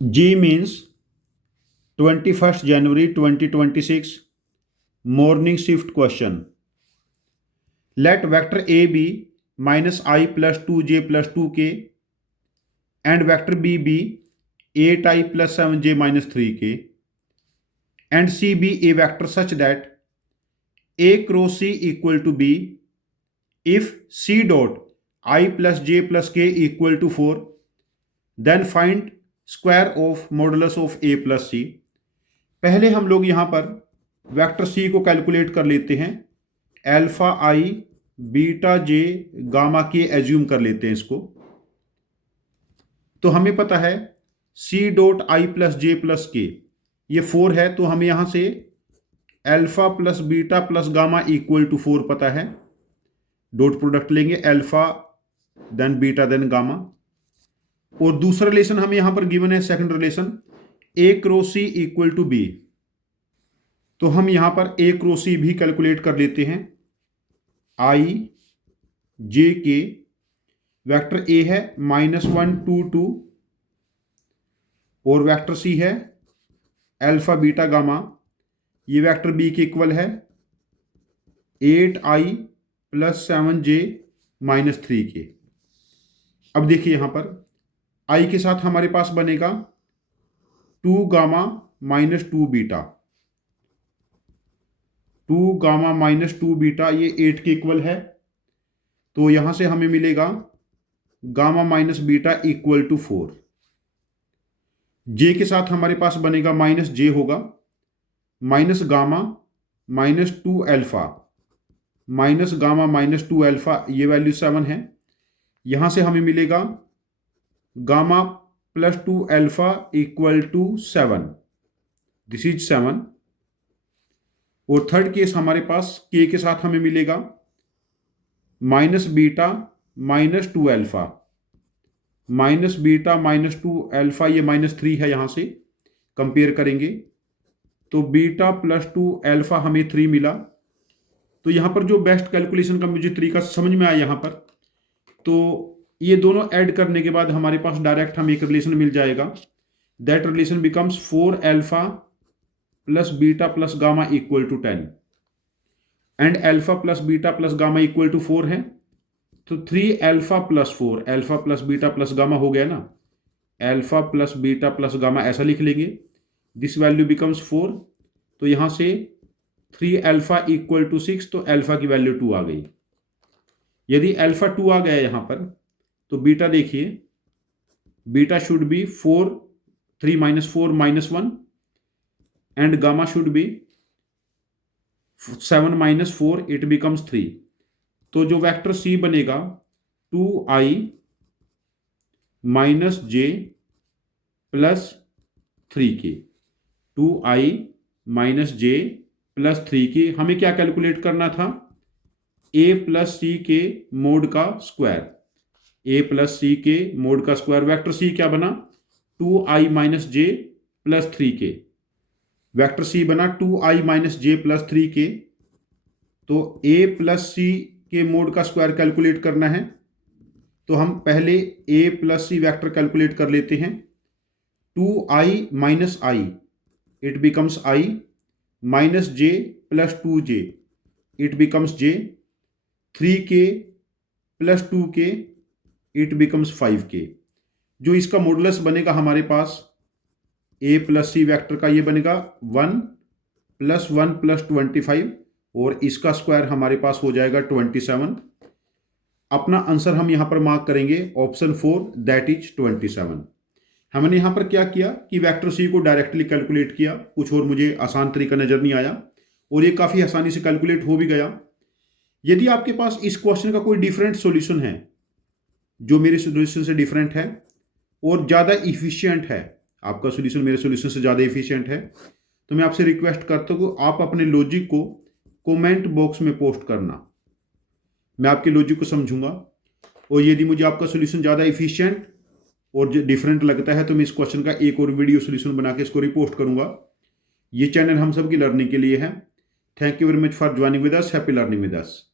G means 21st January 2026 morning shift question. Let vector A be minus I plus 2j plus 2k and vector B be 8I plus 7j minus 3k and C be a vector such that A cross C equal to B if C dot I plus j plus k equal to 4, then find square of modulus of A plus C. पहले हम लोग यहाँ पर vector C को calculate कर लेते हैं. Alpha i beta j gamma k assume कर लेते हैं इसको. तो हमें पता है c dot i plus j plus k ये 4 है, तो हमें यहाँ से alpha plus beta plus gamma equal to 4 पता है. डॉट प्रोडक्ट लेंगे, alpha then beta then gamma. और दूसरा रिलेशन हमें यहाँ पर गिवन है, second relation a cross c equal to b. तो हम यहां पर ए क्रॉस सी भी कैलकुलेट कर लेते हैं. आई जे के वेक्टर ए है -1 2 2 और वेक्टर सी है अल्फा बीटा गामा. ये वेक्टर बी के इक्वल है 8i plus 7j minus 3k. अब देखिए यहां पर आई के साथ हमारे पास बनेगा 2 gamma minus 2 beta. 2 gamma minus 2 beta ये 8 के इक्वल है, तो यहां से हमें मिलेगा gamma minus beta equal to 4. J के साथ हमारे पास बनेगा माइनस जे होगा minus gamma minus 2 alpha minus gamma minus 2 alpha, ये वैल्यू 7 है. यहां से हमें मिलेगा gamma plus 2 alpha equal to 7. This is 7. और थर्ड केस हमारे पास के के साथ हमें मिलेगा minus beta minus 2 alpha minus beta minus 2 alpha, ये -3 है. यहां से कंपेयर करेंगे तो बीटा प्लस 2 अल्फा हमें 3 मिला. तो यहां पर जो बेस्ट कैलकुलेशन का मुझे तरीका समझ में आया यहां पर, तो ये दोनों ऐड करने के बाद हमारे पास डायरेक्ट हमें एक रिलेशन मिल जाएगा. That relation becomes 4 alpha plus beta plus gamma equal to 10 and alpha plus beta plus gamma equal to 4 है. तो 3 alpha plus 4 alpha plus beta plus gamma हो गया ना. Alpha plus beta plus gamma ऐसा लिख लेंगे. This value becomes 4. तो यहां से 3 अल्फा इक्वल टू 6, तो अल्फा की वैल्यू 2 आ गई. यदि अल्फा 2 आ गया यहां पर, तो बीटा देखिए, beta should be 4 3 minus 4 -1 and gamma should be 7 minus 4, it becomes 3. तो जो वेक्टर C बनेगा 2i minus j plus 3k. 2i minus j plus 3k. हमें क्या कैलकुलेट करना था? a प्लस सी के मोड का स्क्वायर. a प्लस सी के मोड का स्क्वायर. वेक्टर C क्या बना? 2i minus j plus 3k. Vector C बना 2i minus j plus 3k. तो a प्लस सी के मोड का स्क्वायर कैलकुलेट करना है, तो हम पहले a plus c vector calculate कर लेते हैं. 2i minus i it becomes i minus j plus 2j it becomes j. 3k plus 2k it becomes 5k. जो इसका मॉडुलस बनेगा हमारे पास a प्लस सी वैक्टर का, ये बनेगा 1 प्लस 1 प्लस 25 और इसका स्क्वायर हमारे पास हो जाएगा 27. अपना आंसर हम यहां पर मार्क करेंगे ऑप्शन 4, दैट इज 27. हमने यहां पर क्या किया कि वेक्टर सी को डायरेक्टली कैलकुलेट किया. कुछ और मुझे आसान तरीका नजर नहीं आया और ये काफ़ी आसानी से कैलकुलेट हो भी गया. यदि आपके पास इस क्वेश्चन का कोई डिफरेंट सॉल्यूशन है जो मेरे सॉल्यूशन से डिफरेंट है और ज़्यादा इफिशियंट है, आपका सॉल्यूशन मेरे सॉल्यूशन से ज़्यादा एफिशिएंट है, तो मैं आपसे रिक्वेस्ट करता हूँ आप अपने लॉजिक को कमेंट बॉक्स में पोस्ट करना. मैं आपके लॉजिक को समझूंगा और यदि मुझे आपका सॉल्यूशन ज़्यादा एफिशिएंट और डिफरेंट लगता है तो मैं इस क्वेश्चन का एक और वीडियो सॉल्यूशन बना के इसको रिपोस्ट करूंगा. ये चैनल हम सब की लर्निंग के लिए है. Thank you very much for joining with us. Happy learning with us.